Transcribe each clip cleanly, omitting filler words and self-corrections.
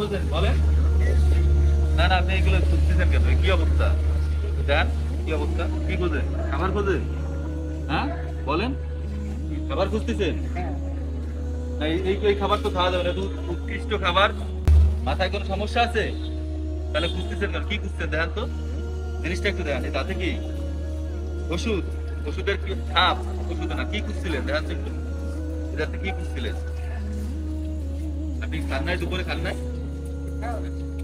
খোঁজেন বলেন। না না, আপনি এগুলো খুঁজতেছেন কেন? কি অবস্থা দেন, কি অবস্থা, কি খোঁজেন? খাবার খোঁজেন? হ্যাঁ বলেন, খাবার খুঁজতেছেন? না এই খাবার তো খাওয়া যাবে না, এটা উৎকৃষ্ট খাবার। মাথায় কোনো সমস্যা আছে? তাহলে খুঁজতেছেন কেন? কি খুঁজছেন দেখেন তো, জিনিসটা একটু দেখেন। তাতে কি ওষুধ? ওষুধের কি ছাপ? ওষুধ না, কি খুঁজছিলেন দেখেন তো একটু। এটাতে কি খুঁজছিলেন? আপনি খান নাই দুপুরে? খান নাই?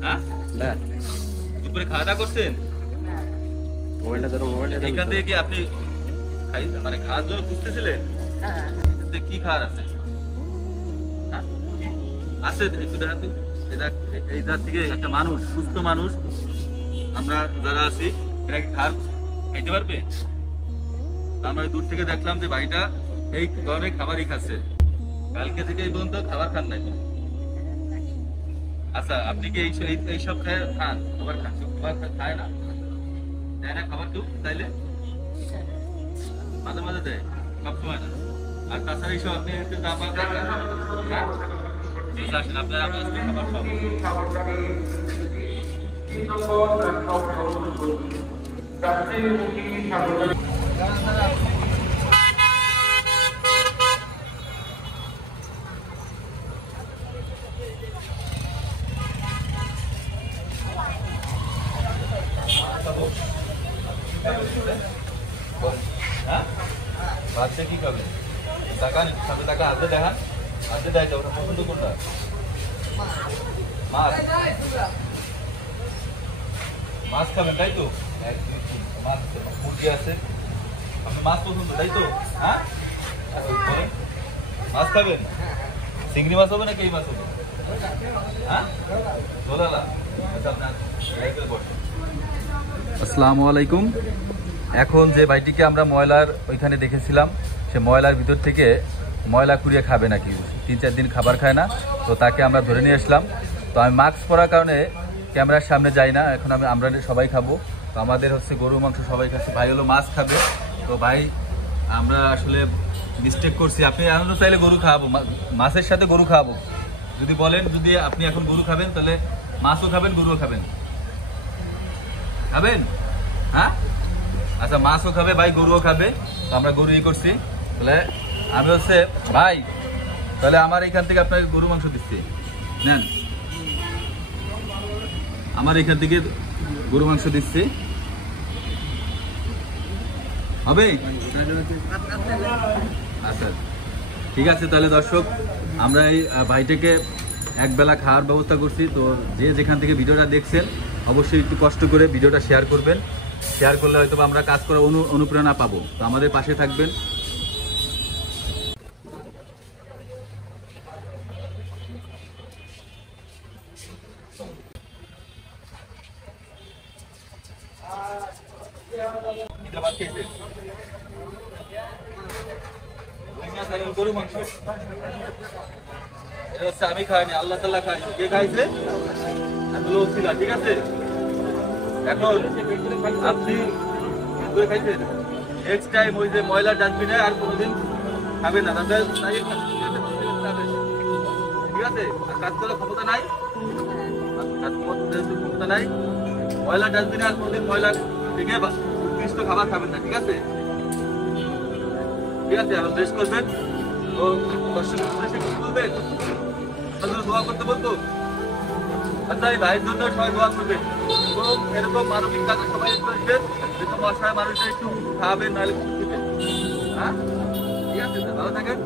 হ্যাঁ দুপুরে খাওয়া দাওয়া করছেন? এখান থেকে কি আপনি মানে খাওয়ার জন্য খুঁজতেছিলেন? কি খাওয়ার আছে? আছে একটু দেখান তো। এই ধার থেকে একটা মানুষ, সুস্থ মানুষ আমরা যারা আছি, এরা কি খাইতে পারবে? আমরা দূর থেকে দেখলাম যে ভাইটা এই ধরনের খাবারই খাচ্ছে, কালকে থেকে এই পর্যন্ত খাবার খান নাই। আচ্ছা, আপনি কি এইসব খান? খাবার খান? খাবার খায় না, দেয় না খাবার কেউ চাইলে? মাঝে মাঝে দেয়, সবসময় না। আর তাছাড়া এইসব আপনি একটু দাম আসেন, আপনার খাবার সব ভাত কি খাবেন? টাকা সাথে টাকা হাতে দেখান, হাতে দেয় ওটা পছন্দ কোনটা? মাছ, মাছ খাবেন তাই তো? এক দুই তিন মাছ আছে, মুরগি আছে, আপনি মাছ পছন্দ তাই তো? হ্যাঁ মাছ খাবেন? চিংড়ি মাছ হবে নাকি এই মাছ হবে? হ্যাঁ আসসালামু আলাইকুম। এখন যে ভাইটিকে আমরা ময়লার ওইখানে দেখেছিলাম, সে ময়লার ভিতর থেকে ময়লা কুড়িয়ে খাবে নাকি, 3-4 দিন খাবার খায় না, তো তাকে আমরা ধরে নিয়ে আসলাম। তো আমি মাস্ক পরার কারণে ক্যামেরার সামনে যাই না, এখন আমরা সবাই খাবো। তো আমাদের হচ্ছে গরুর মাংস সবাই খাচ্ছে, ভাই হলো মাছ খাবে। তো ভাই আমরা আসলে মিস্টেক করছি, আপনি এখন চাইলে গরু খাওয়াবো, মাছের সাথে গরু খাওয়াবো। যদি বলেন, যদি আপনি এখন গরু খাবেন তাহলে মাছও খাবেন, গরুও খাবেন, খাবেন? হ্যাঁ আচ্ছা, মাছও খাবে ভাই, গরুও খাবে। তো আমরা গরু করছি, তাহলে আমি হচ্ছে ভাই, তাহলে আমার এখান থেকে আপনার গরু মাংস দিচ্ছি, নেন। আমার এখান থেকে গরু মাংস দিচ্ছি, হবে? আচ্ছা ঠিক আছে। তাহলে দর্শক, আমরা এই ভাইটাকে একবেলা খাওয়ার ব্যবস্থা করছি। তো যে যেখান থেকে ভিডিওটা দেখছেন, অবশ্যই একটু কষ্ট করে ভিডিওটা শেয়ার করবেন। শেয়ার করলে হয়তো আমরা কাজ করার অনুপ্রেরণা পাবো। তো আমাদের পাশে থাকবেন। গরু মাংস আমি খাইনি, আল্লাহ তাআলা খাইছে। কে খাইছে? ঠিক আছে। এখন আপনি খাইছেন, নেক্সট টাইম ওই যে ময়লার ডাস্টবিনে আর কোনোদিন খাবেন না, ঠিক আছে? আর কাজ করার ক্ষমতা নাই, ক্ষমতা নাই, ময়লার ডাস্টবিনে আর কোনোদিন ময়লা থেকে উৎকৃষ্ট খাবার খাবেন না, ঠিক আছে? ঠিক আছে, এখন রেস্ট করবেন। তো বলবেন দোয়া করতে বলবো। আচ্ছা, এই ভাইয়ের জন্য সবাই দোয়া করবেন এবং এরকম মানবিক কাজে সবাই করবেন, যেহেতু অসহায় মানুষরা একটু খাওয়াবেন, নাহলে দিবেন। হ্যাঁ ঠিক আছে, ভালো থাকেন।